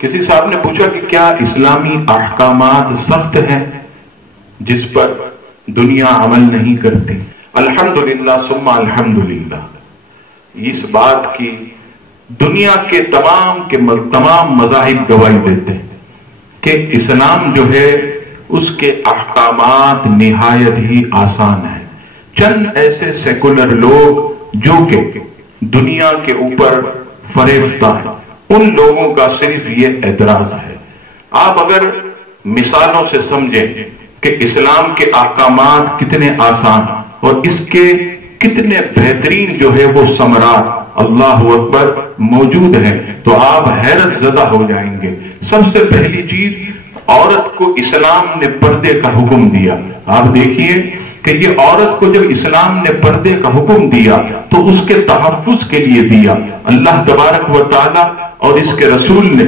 کسی صاحب نے پوچھا کہ کیا اسلامی احکامات سخت ہیں جس پر دنیا عمل نہیں کرتی؟ الحمدللہ ثم الحمدللہ، اس بات کی دنیا کے تمام مذاہب گواہی دیتے ہیں کہ اسلام جو ہے اس کے احکامات نہایت ہی آسان ہیں۔ چند ایسے سیکولر لوگ جو کہ دنیا کے اوپر فریفتہ ہیں، ان لوگوں کا صرف یہ اعتراض ہے۔ آپ اگر مثالوں سے سمجھیں کہ اسلام کے احکامات کتنے آسان اور اس کے کتنے بہترین جو ہے وہ ثمرات اللہ اکبر موجود ہیں، تو آپ حیرت زدہ ہو جائیں گے۔ سب سے پہلی چیز، عورت کو اسلام نے پردے کا حکم دیا۔ آپ دیکھیے کہ یہ عورت کو جب اسلام نے پردے کا حکم دیا تو اس کے تحفظ کے لیے دیا۔ اللہ تبارک و تعالی اور اس کے رسول نے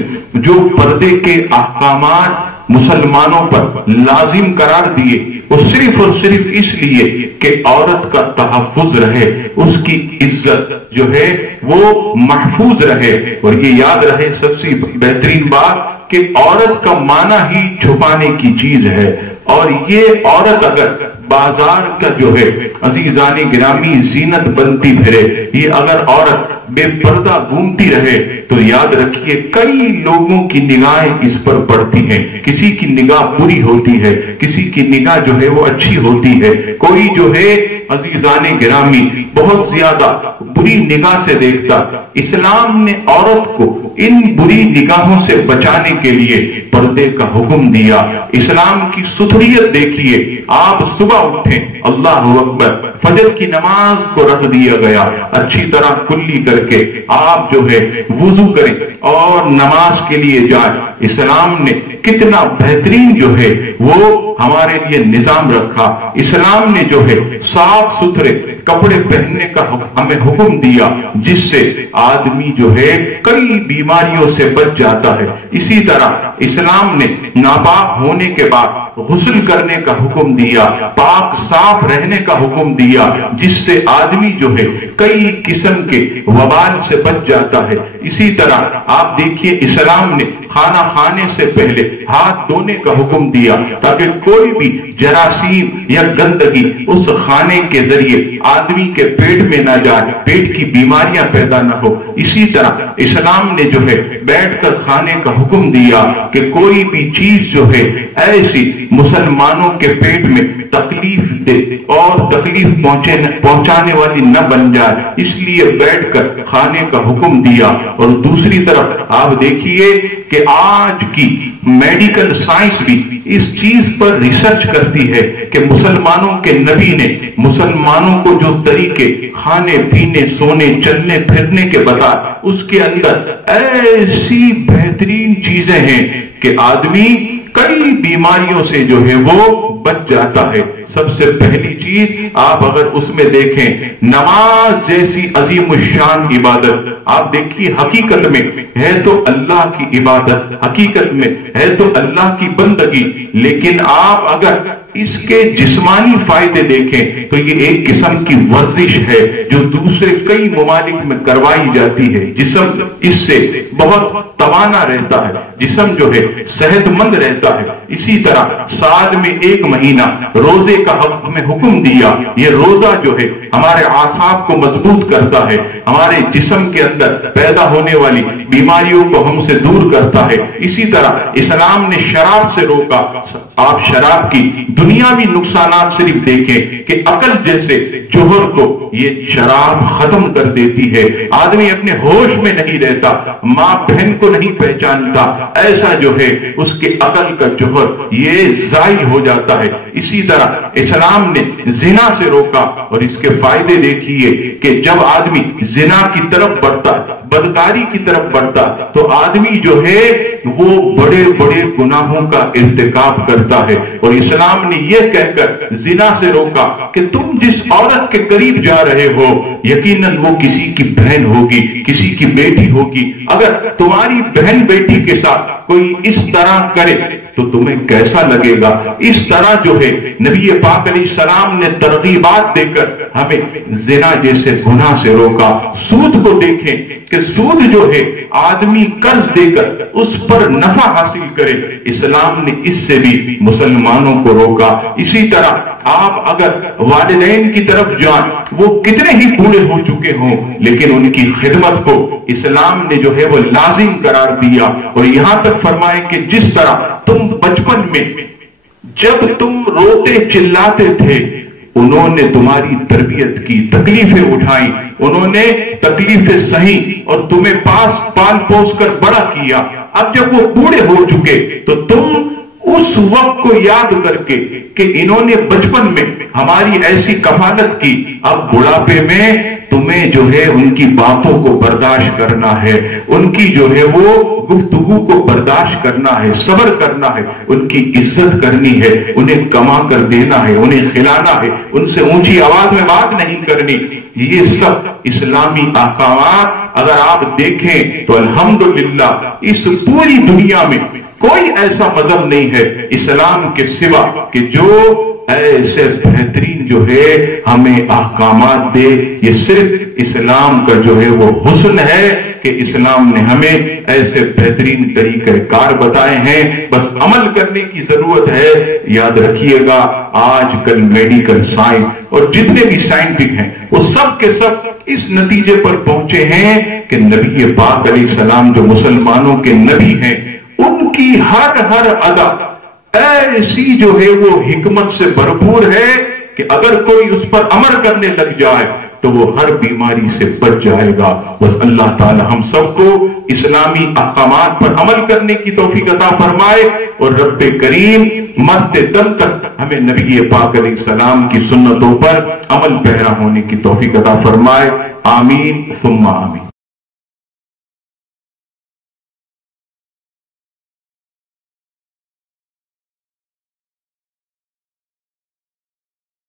جو پردے کے احکامات مسلمانوں پر لازم قرار دیے، وہ صرف اور صرف اس لیے کہ عورت کا تحفظ رہے، اس کی عزت جو ہے وہ محفوظ رہے۔ اور یہ یاد رہے سب سے بہترین بات کہ عورت کا معنی ہی چھپانے کی چیز ہے، اور یہ عورت اگر بازار کا جو ہے عزیزان گرامی زینت بنتی پھرے، یہ اگر عورت بے پردہ گھومتی رہے تو یاد رکھیے کئی لوگوں کی نگاہیں اس پر پڑتی ہیں۔ کسی کی نگاہ بری ہوتی ہے، کسی کی نگاہ جو ہے وہ اچھی ہوتی ہے، کوئی جو ہے عزیزان گرامی بہت زیادہ بری نگاہ سے دیکھتا۔ اسلام نے عورت کو ان بری نگاہوں سے بچانے کے لیے پردے کا حکم دیا۔ اسلام کی ستھریت دیکھیے، آپ صبح اٹھیں، اللہ اکبر، فجر کی نماز کو رکھ دیا گیا، اچھی طرح کلی کر کے آپ جو ہے وضو کریں اور نماز کے لیے جائیں۔ اسلام نے کتنا بہترین جو ہے وہ ہمارے لیے نظام رکھا۔ اسلام نے جو ہے صاف ستھرے کپڑے پہننے کا ہمیں حکم دیا، جس سے آدمی جو ہے کئی بیماریوں سے بچ جاتا ہے۔ اسی طرح اسلام نے ناپاک ہونے کے بعد غسل کرنے کا حکم دیا، پاک صاف رہنے کا حکم دیا، جس سے آدمی جو ہے کئی قسم کے وبال سے بچ جاتا ہے۔ اسی طرح آپ دیکھیے اسلام نے کھانا کھانے سے پہلے ہاتھ دھونے کا حکم دیا تاکہ کوئی بھی جراثیم یا گندگی اس کھانے کے ذریعے آدمی کے پیٹ میں نہ جائے، پیٹ کی بیماریاں پیدا نہ ہو۔ اسی طرح اسلام نے جو ہے بیٹھ کر کھانے کا حکم دیا کہ کوئی بھی چیز جو ہے ایسی مسلمانوں کے پیٹ میں تکلیف دے اور تکلیف پہنچانے والی نہ بن جائے، اس لیے بیٹھ کر کھانے کا حکم دیا۔ اور دوسری طرف آپ دیکھیے کہ آج کی میڈیکل سائنس بھی اس چیز پر ریسرچ کرتی ہے کہ مسلمانوں کے نبی نے مسلمانوں کو جو طریقے کھانے پینے سونے چلنے پھرنے کے بتا، اس کے اندر ایسی بہترین چیزیں ہیں کہ آدمی کئی بیماریوں سے جو ہے وہ بچ جاتا ہے۔ سب سے پہلی چیز آپ اگر اس میں دیکھیں، نماز جیسی عظیم الشان عبادت، آپ دیکھیے حقیقت میں ہے تو اللہ کی عبادت، حقیقت میں ہے تو اللہ کی بندگی، لیکن آپ اگر اس کے جسمانی فائدے دیکھیں تو یہ ایک قسم کی ورزش ہے جو دوسرے کئی ممالک میں کروائی جاتی ہے۔ جسم اس سے بہت توانا رہتا ہے، جسم جو ہے صحت مند رہتا ہے۔ اسی طرح سال میں ایک مہینہ روزے کا ہمیں حکم دیا۔ یہ روزہ جو ہے ہمارے اعصاب کو مضبوط کرتا ہے، ہمارے جسم کے اندر پیدا ہونے والی بیماریوں کو ہم سے دور کرتا ہے۔ اسی طرح اسلام نے شراب سے روکا۔ آپ شراب کی دنیاوی نقصانات صرف دیکھیں کہ عقل جیسے جوہر کو یہ شراب ختم کر دیتی ہے، آدمی اپنے ہوش میں نہیں رہتا، ماں بہن کو نہیں پہچانتا، ایسا جو ہے اس کے عقل کا جوہر یہ ضائع ہو جاتا ہے۔ اسی طرح اسلام نے زنا سے روکا، اور اس کے فائدے دیکھیے کہ جب آدمی زنا کی طرف بڑھتا، بدکاری کی طرف بڑھتا، تو آدمی جو ہے وہ بڑے بڑے گناہوں کا ارتکاب کرتا ہے۔ اور اسلام نے یہ کہہ کر زنا سے روکا کہ تم جس عورت کے قریب جا رہے ہو یقیناً وہ کسی کی بہن ہوگی، کسی کی بیٹی ہوگی۔ اگر تمہاری بہن بیٹی کے ساتھ کوئی اس طرح کرے تو تمہیں کیسا لگے گا۔ اس طرح جو ہے نبی پاک علیہ السلام نے ترغیبات دے کر ہمیں زنا جیسے گناہ سے روکا۔ سود کو دیکھیں کہ سود جو ہے آدمی قرض دے کر اس پر نفع حاصل کرے، اسلام نے اس سے بھی مسلمانوں کو روکا۔ اسی طرح آپ اگر والدین کی طرف جائیں، وہ کتنے ہی بوڑھے ہو چکے ہوں لیکن ان کی خدمت کو اسلام نے جو ہے وہ لازم قرار دیا، اور یہاں تک فرمائے کہ جس طرح تم بچپن میں جب تم روتے چلاتے تھے انہوں نے تمہاری تربیت کی، تکلیفیں اٹھائیں، انہوں نے تکلیفیں سہی اور تمہیں پال پوس کر بڑا کیا۔ اب جب وہ بوڑھے ہو چکے تو تم اس وقت کو یاد کر کے کہ انہوں نے بچپن میں ہماری ایسی کفالت کی، اب بڑھاپے میں تمہیں جو ہے ان کی باتوں کو برداشت کرنا ہے، ان کی جو ہے وہ گفتگو کو برداشت کرنا ہے، صبر کرنا ہے، ان کی عزت کرنی ہے، انہیں کما کر دینا ہے، انہیں کھلانا ہے، ان سے اونچی آواز میں بات نہیں کرنی۔ یہ سب اسلامی احکامات اگر آپ دیکھیں تو الحمدللہ اس پوری دنیا میں کوئی ایسا مذہب نہیں ہے اسلام کے سوا کہ جو ایسے بہترین جو ہے ہمیں احکامات دے۔ یہ صرف اسلام کا جو ہے وہ حسن ہے کہ اسلام نے ہمیں ایسے بہترین طریقہ کار بتائے ہیں، بس عمل کرنے کی ضرورت ہے۔ یاد رکھیے گا آج کل میڈیکل سائنس اور جتنے بھی سائنٹسٹ ہیں وہ سب کے سب اس نتیجے پر پہنچے ہیں کہ نبی پاک علیہ السلام جو مسلمانوں کے نبی ہیں ان کی ہر ادا ایسی جو ہے وہ حکمت سے بھرپور ہے کہ اگر کوئی اس پر عمل کرنے لگ جائے تو وہ ہر بیماری سے بچ جائے گا۔ بس اللہ تعالی ہم سب کو اسلامی احکامات پر عمل کرنے کی توفیق عطا فرمائے، اور رب کریم مرتے دم تک ہمیں نبی پاک علیہ السلام کی سنتوں پر عمل پیرا ہونے کی توفیق عطا فرمائے۔ آمین ثم آمین۔